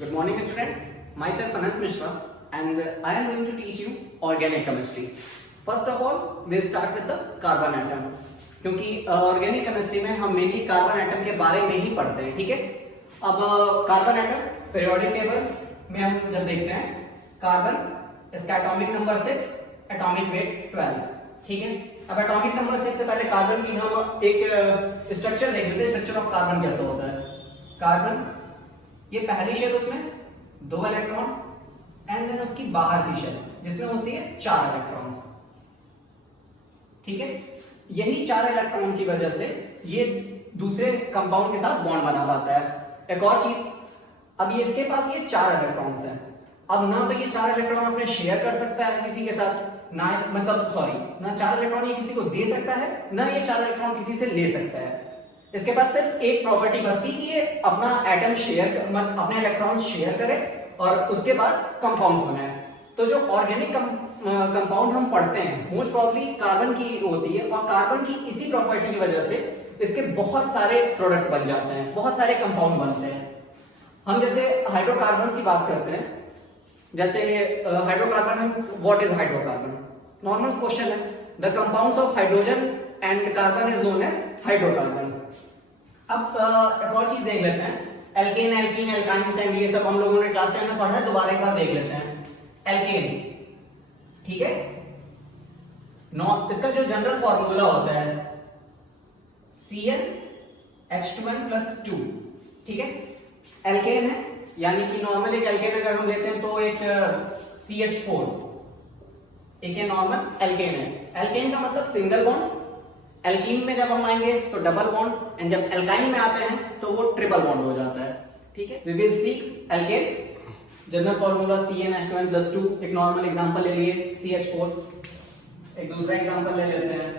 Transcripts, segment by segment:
Good morning, student. Myself Anant Mishra, and I am going to teach you organic chemistry. First of all, we'll start with the carbon atom. क्योंकि organic chemistry में हम mainly carbon atom के बारे में ही पढ़ते हैं, ठीक है। अब कार्बन एटम पीरियोडिक टेबल में हम जब देखते हैं कार्बन, इसका एटॉमिक नंबर 6, एटॉमिक वेट 12, ठीक है। अब एटॉमिक नंबर 6 से पहले कार्बन की हम एक स्ट्रक्चर देख लेते हैं। स्ट्रक्चर ऑफ कार्बन कैसा होता है। कार्बन, ये पहली शेल, उसमें 2 इलेक्ट्रॉन, एंड देन उसकी बाहर की शेल जिसमें होती है 4 इलेक्ट्रॉन्स, ठीक है। यही 4 इलेक्ट्रॉन की वजह से ये दूसरे कंपाउंड के साथ बॉन्ड बना पाता है। एक और चीज, अब ये इसके पास ये 4 इलेक्ट्रॉन्स हैं। अब ना तो ये 4 इलेक्ट्रॉन अपने शेयर कर सकता है किसी के साथ, ना ना 4 इलेक्ट्रॉन ये किसी को दे सकता है, ना ये 4 इलेक्ट्रॉन किसी से ले सकता है। इसके पास सिर्फ एक प्रॉपर्टी बचती कि ये अपना एटम शेयर, अपने इलेक्ट्रॉन्स शेयर करे और उसके बाद कंपाउंड्स बनाए। तो जो ऑर्गेनिक कंपाउंड हम पढ़ते हैं मोस्ट प्रॉब्ली कार्बन की होती है, और कार्बन की इसी प्रॉपर्टी की वजह से इसके बहुत सारे प्रोडक्ट बन जाते हैं, बहुत सारे कंपाउंड बनते हैं। हम जैसे हाइड्रोकार्बन की बात करते हैं, जैसे हाइड्रोकार्बन, हम what is hydrocarbon, normal question है। The compounds of hydrogen and carbon is known as hydrocarbon. अब एक और चीज देख लेते हैं, एल्केन, एल्कीन, एल्काइंस, एंड ये सब हम लोगों ने क्लास 10 में पढ़ा है, दोबारा एक बार देख लेते हैं। एल्केन, ठीक है, इसका जो जनरल फॉर्मूला होता है CnH2n+2, ठीक है। एल्केन है, यानी कि नॉर्मल एक एल्केन अगर हम लेते हैं तो एक CH4, एक ये नॉर्मल एल्केन है। एल्केन का मतलब सिंगल बॉन्ड, एल्कीन में जब हम आएंगे तो डबल बॉन्ड, एंड जब एल्काइन में आते हैं तो वो ट्रिपल बॉन्ड हो जाता है, ठीक है। We will see alkane, general formula CnH2n+2। एक नॉर्मल एग्जांपल ले लिए CH4, एक दूसरा एग्जांपल ले लेते हैं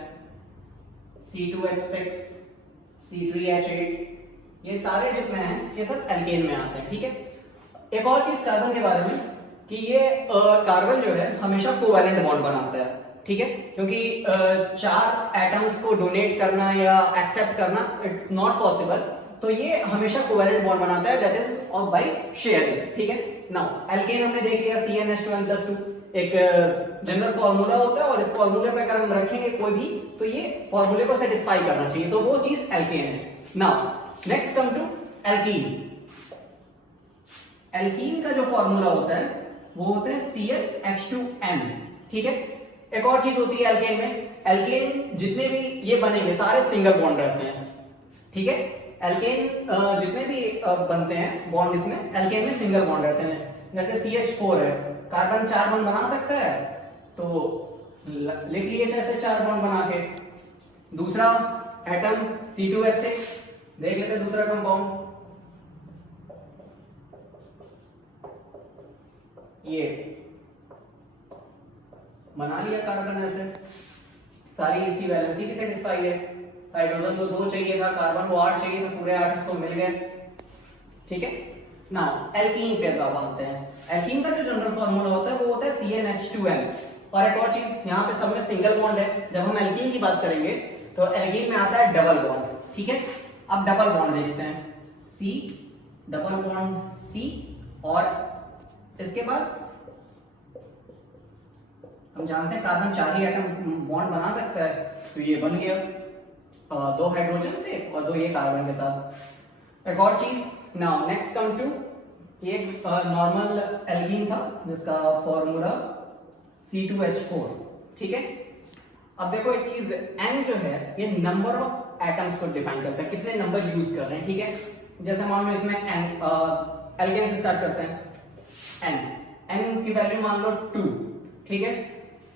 C2H6, C3H8, ये सारे जितने हैं ये सब एल्केन में आते हैं, ठीक है। एक और चीज कार्बन के बारे में कि ये कार्बन जो है हमेशा कोवैलेंट बॉन्ड बनाता है, ठीक है, क्योंकि 4 एटम्स को डोनेट करना या एक्सेप्ट करना इट्स नॉट पॉसिबल, तो ये हमेशा कोवैलेंट बॉन्ड बनाता है, दैट इज और बाय शेयरिंग, ठीक है। नाउ एल्केन हमने देख लिया CnH2n+2, एक जनरल फॉर्मूला होता है, और इस फॉर्मूले पे अगर हम रखेंगे कोई भी तो ये फॉर्मूले को सेटिस्फाई करना चाहिए, तो वो चीज एल्केन है। Now next come to alkene. Alkene का जो फॉर्मूला होता है वो होता है CnH2n, ठीक है। एक और चीज होती है एल्केन में, एल्केन जितने भी ये बनेंगे सारे सिंगल बॉन्ड रहते हैं, ठीक है। एल्केन जितने भी बनते हैं बॉन्ड, इसमें एल्केन में सिंगल बॉन्ड रहते हैं। जैसे CH4 है, कार्बन 4 बॉन्ड बना सकता है, तो लिख लिए जैसे 4 बॉन्ड बना के। दूसरा एटम C2H6, देख लेते हैं दूसरा कंपाउंड, ये बना लिया कार्बन, ऐसे सारी इसकी वैलेंसी भी सेटिस्फाई है। हाइड्रोजन को 2 चाहिए था, कार्बन को 8 चाहिए था, पूरे 8 इसको मिल गए, ठीक है। नाउ एल्कीन पे अब आते हैं। एल्कीन का जो जनरल फॉर्मूला होता है वो होता है CnH2n। और एक और चीज, यहाँ पे सब में सिंगल बॉन्ड है, जब हम एल्कीन की बात करेंगे तो एल्कीन में आता है डबल बॉन्ड, ठीक है। अब डबल बॉन्ड देखते हैं, C, डबल बॉन्ड C, और इसके बाद हम जानते हैं कार्बन 4 ही एटम बॉन्ड बना सकता है, तो ये बन गया 2 हाइड्रोजन से और 2 ये कार्बन के साथ। एक और चीज, नाउ नेक्स्ट कम टू, ये नॉर्मल एल्कीन था जिसका फॉर्मूला C2H4, ठीक है। अब देखो एक चीज, N जो है ये नंबर ऑफ एटम्स को डिफाइन करता है, कितने नंबर यूज कर रहे हैं, ठीक है। जैसे मान लो इसमें एल्केन से स्टार्ट करते हैं, N की वैल्यू मान लो 2, ठीक है।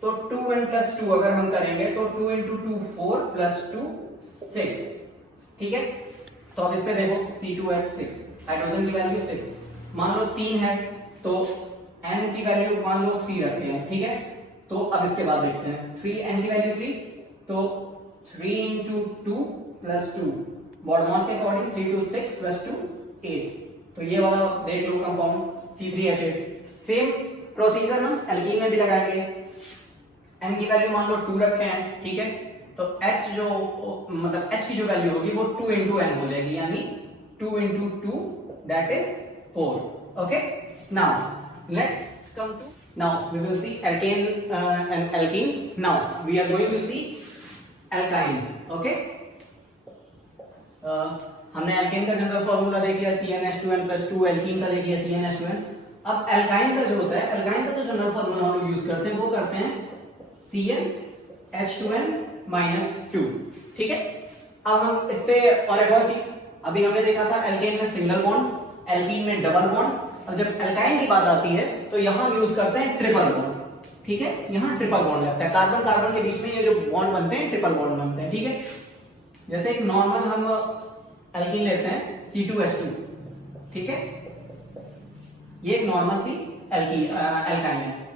तो 2n+2 अगर हम करेंगे तो 2 × 2 4 + 2 6, ठीक है। तो अब इस पे देखो C2H6, हाइड्रोजन की वैल्यू 6, मान लो 3 है तो N की वैल्यू मान लो 3 रखते हैं, ठीक है। तो अब इसके बाद देखते हैं 3, N की वैल्यू 3, तो 3 × 2 + 2, बॉन्ड मास के अकॉर्डिंग 3 × 6 + 2 8, तो ये वाला देख लो कंपाउंड C3H8। सेम प्रोसीजर हम एल्कीन में भी लगाएंगे। N की वैल्यू मान लो 2 रखे हैं, ठीक है, तो H जो मतलब H की जो वैल्यू होगी वो 2 × N हो जाएगी, यानी 2 × 2 that is 4, Okay, now let's come to, now we will see alkane and alkene. Now we are going to see alkyne. Okay, हमने alkane का जनरल फॉर्मूला देख लिया CnH2n+2, alkene का देख लिया CnH2n. अब alkyne का जो होता है, alkyne का जो जनरल फॉर्मूला हम लोग यूज करते हैं वो करते हैं CnH2n-2. ठीक है, अब हम इस पे और एक और चीज, अभी हमने देखा था एल्केन में सिंगल बॉन्ड, एल्कीन में डबल बॉन्ड, और जब एल्काइन की बात आती है तो यहां हम यूज करते हैं ट्रिपल बॉन्ड. ठीक है, यहां ट्रिपल बॉन्ड लगता है, कार्बन कार्बन के बीच में ये जो बॉन्ड बनते हैं ट्रिपल बॉन्ड बनते हैं. ठीक है, जैसे एक नॉर्मल हम एल्कीन लेते हैं C2H2. ठीक है, ये एक नॉर्मल सी एल्काइन है.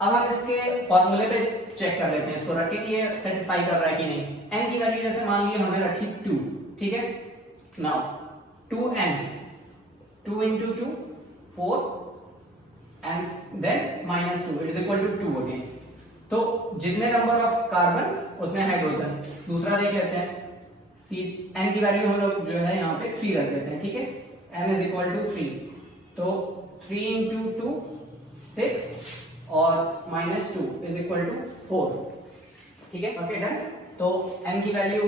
अब हम इसके फॉर्मूले पे चेक कर लेते हैं, इसको रख के कि ये सेटिस्फाई कर रहा है कि नहीं. n की वैल्यू जैसे मान ली हमने रखी 2. ठीक है, now 2n, 2 into 2 4 and then -2, it is equal to 2 again. तो जितने नंबर ऑफ कार्बन उतने हाइड्रोजन. दूसरा देख लेते हैं, n की वैल्यू हम लोग जो है यहाँ पे 3 रख देते हैं. ठीक है, n is equal to 3, तो 3 into 2 6 और -2 is equal to 4. ठीक है, ओके डन. तो n की वैल्यू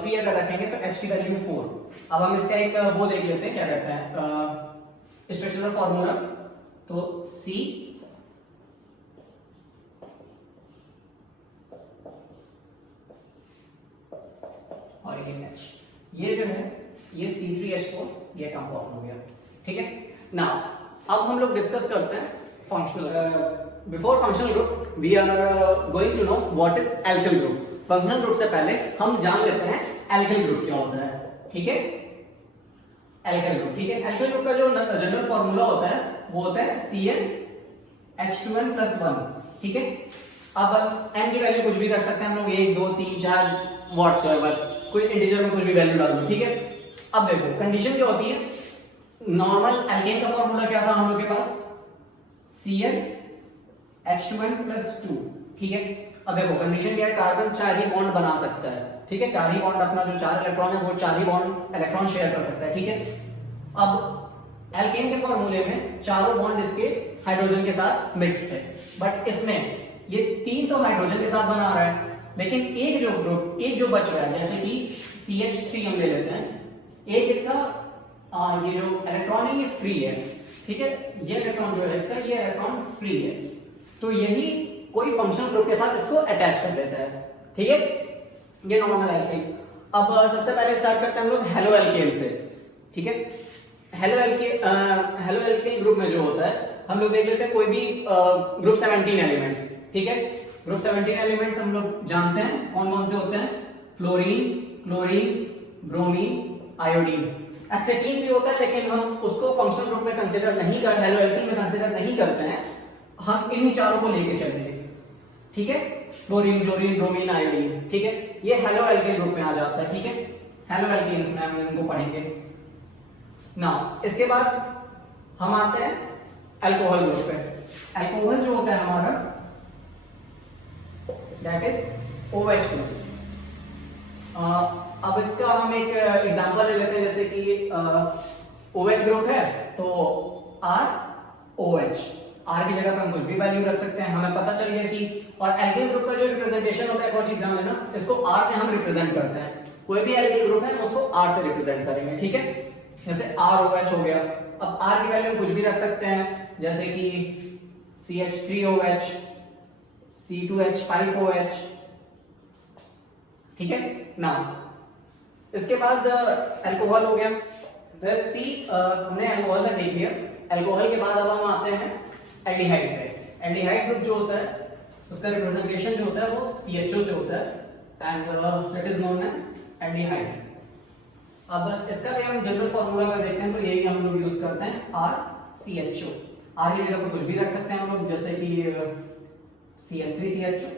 3 अगर रखेंगे तो h की वैल्यू 4. अब हम इसका एक वो देख लेते हैं, क्या कहते हैं स्ट्रक्चरल फॉर्मूला. तो C और H, ये जो है ये C3H4, ये कंपाउंड हो गया. ठीक है, नाउ अब हम लोग डिस्कस करते हैं functional. Before functional group we are going to know what is alkyl group. Functional group से पहले हम जान लेते हैं एल्किल ग्रुप क्या होता है. ठीक है, एल्किल ग्रुप. ठीक है, एल्किल ग्रुप का जो जनरल फॉर्मूला होता है वो होता है CnH2n+1. ठीक है, अब n की वैल्यू कुछ भी रख सकते हैं हम लोग, 1 2 3 4 व्हाटसोएवर, कोई इंटीजर में कुछ भी वैल्यू डाल दो. ठीक है, अब देखो कंडीशन क्या होती है. नॉर्मल एल्केन का फॉर्मूला क्या था हम लोग के पास, CnH2n+2. ठीक है, अब देखो कंडीशन क्या है, कार्बन 4 ही बॉन्ड बना सकता है. ठीक है, 4 ही बॉन्ड, अपना जो 4 इलेक्ट्रॉन है वो 4 ही बॉन्ड इलेक्ट्रॉन शेयर कर सकता है. ठीक है, अब एल्केन के फॉर्मूले में चारों बॉन्ड इसके हाइड्रोजन के साथ मिक्स्ड है, बट इसमें ये 3 तो हाइड्रोजन के साथ बना रहा है, लेकिन एक जो ग्रुप, एक जो बच रहा है, जैसे कि CH3 हम ले लेते हैं, एक इसका ये जो इलेक्ट्रॉन है ये फ्री है. ठीक है, ये इलेक्ट्रॉन जो है इसका, ये इलेक्ट्रॉन फ्री है, तो यही कोई फंक्शनल ग्रुप के साथ इसको अटैच कर देता है. ठीक है, ये नॉर्मल एल्केन. अब सबसे पहले स्टार्ट करते हैं हम लोग हेलो एल्केन से. ठीक है, हेलो एल्केन ग्रुप में जो होता है हम लोग देख लेते हैं कोई भी ग्रुप 17 एलिमेंट्स. ठीक है, ग्रुप 17 एलिमेंट्स हम लोग जानते हैं कौन कौन से होते हैं, फ्लोरीन, क्लोरीन, ब्रोमीन, आयोडीन. एसिटीन भी होता है, लेकिन हम उसको फंक्शनल ग्रुप में कंसीडर नहीं कर, हेलो एल्केन में कंसीडर नहीं करते हैं. हम इन्हीं चारों को लेके चलेंगे. ठीक है, क्लोरीन, क्लोरीन, ब्रोमीन, आयोडीन. ठीक है, ये हेलो एल्केन ग्रुप में आ जाता है. ठीक है, हेलो एल्केन्स में हम इनको पढ़ेंगे. नाउ इसके बाद हम आते हैं अल्कोहल ग्रुप पे. अल्कोहल जो होता है हमारा दैट इज OH ग्रुप. अब इसका हम एक एग्जांपल ले लेते हैं, जैसे कि OH ग्रुप है तो ROH, R की जगह पे हम कुछ भी वैल्यू रख सकते हैं, हमें पता चल गया कि. और एल्केन ग्रुप का जो रिप्रेजेंटेशन होता है, एक और चीज जान लेना, इसको R से हम रिप्रेजेंट करते हैं. कोई भी एल्केन ग्रुप है हम उसको R से रिप्रेजेंट करेंगे. ठीक है, जैसे ROH हो गया. अब R की वैल्यू कुछ भी रख सकते हैं, जैसे कि CH3OH, C2H5OH. ठीक है, ना इसके बाद अल्कोहल हो गया. हमने अल्कोहल तक देख लिया. अल्कोहल के बाद अब हम आते हैं एल्डिहाइड पे. एल्डिहाइड ग्रुप जो होता है उसका रिप्रेजेंटेशन जो होता है वो CHO से होता है, and it is known as aldehyde. अब इसका भी हम जनरल फॉर्मूला का देखते हैं, तो यही हम लोग यूज करते हैं RCHO. R की जगह पर कुछ भी रख सकते हैं हम लोग, जैसे कि CH3CHO,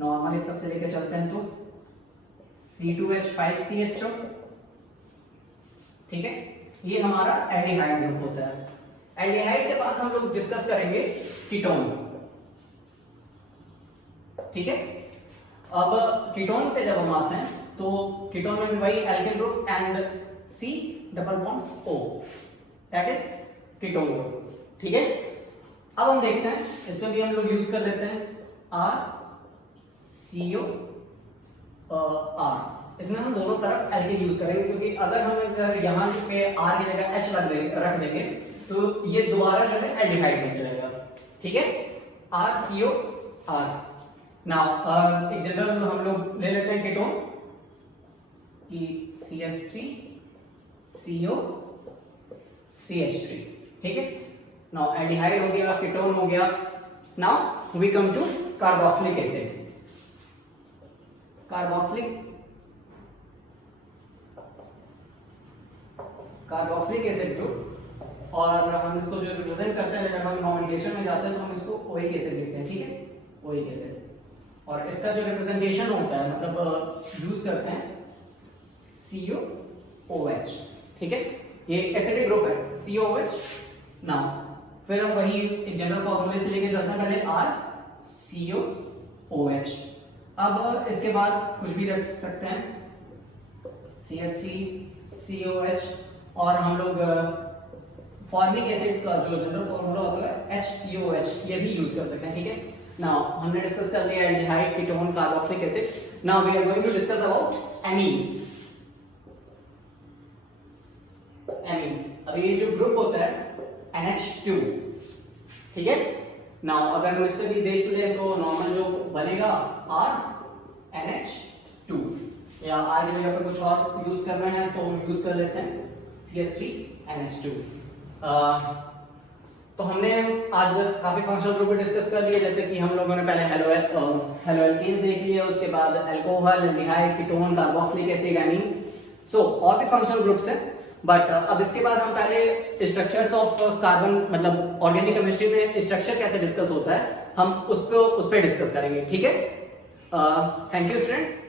नॉर्मल एक सबसे लेके चलते हैं तो C2H5CHO. ठीक है, ये हमारा एल्डिहाइड ग्रुप होता है. एल्डिहाइड के बाद हम लोग डिस्कस करेंगे कीटोन. ठीक है, अब कीटोन पे जब हम आते हैं तो कीटोन में भी वही alkane group and C double bond O, that is ketone group, ठीक है। अब हम देखते हैं इसमें भी हम लोग यूज कर लेते हैं RCO R, इसमें हम दोनों तरफ एल्केन यूज करेंगे, क्योंकि अगर हम यहाँ पे R की जगह H रख देंगे तो ये दोबारा जो है एल्डिहाइड बन जाएगा, ठीक है। RCO R। नाउ एक जनरल हम लोग ले लेते हैं कीटोन की CH3CO CH3, ठीक है। नाउ एल्डिहाइड हो गया, कीटोन हो गया। Now we come to carboxylic acid. Carboxylic acid group, और हम इसको जो रिप्रेजेंट करते हैं जब हम नॉमेनक्लेचर में जाते हैं तो हम इसको ओइक एसिड लिखते हैं, ठीक है, ओइक एसिड। और इसका जो रिप्रेजेंटेशन होता है मतलब यूज करते हैं COOH, ठीक है। ये एसिडिक ग्रुप है COOH। नाउ फिर हम वही एक जनरल फॉर्मूले से लेके चलते हैं, पहले RCOOH। अब इसके बाद कुछ भी रख सकते हैं CH3COH, और हम लोग फॉर्मिक एसिड का जो जनरल फॉर्मूला होता है HCOH, ये भी यूज कर सकते हैं, ठीक है। नाउ हमने डिस्कस कर लिया aldehyde, ketone, carboxylic acid. Now we are going to discuss about amines. अब ये जो ग्रुप होता है NH2, ठीक है। नाउ अगर हम इसमें भी देख ले तो नॉर्मल जो बनेगा RNH2, या R की जगह पे कुछ और यूज करना है तो हम यूज कर लेते हैं CH3NH2। तो हमने आज काफी फंक्शनल ग्रुप डिस्कस कर लिए, जैसे कि हम लोगों ने पहले हेलो एल्केन्स देख लिए, उसके बाद alcohol, aldehyde, ketone, carboxylic acid, amines. So और भी फंक्शनल ग्रुप्स हैं, बट अब इसके बाद हम पहले स्ट्रक्चर्स ऑफ कार्बन मतलब ऑर्गेनिक केमिस्ट्री में स्ट्रक्चर कैसे डिस्कस होता है हम उस पर डिस्कस करेंगे, ठीक है। Thank you students.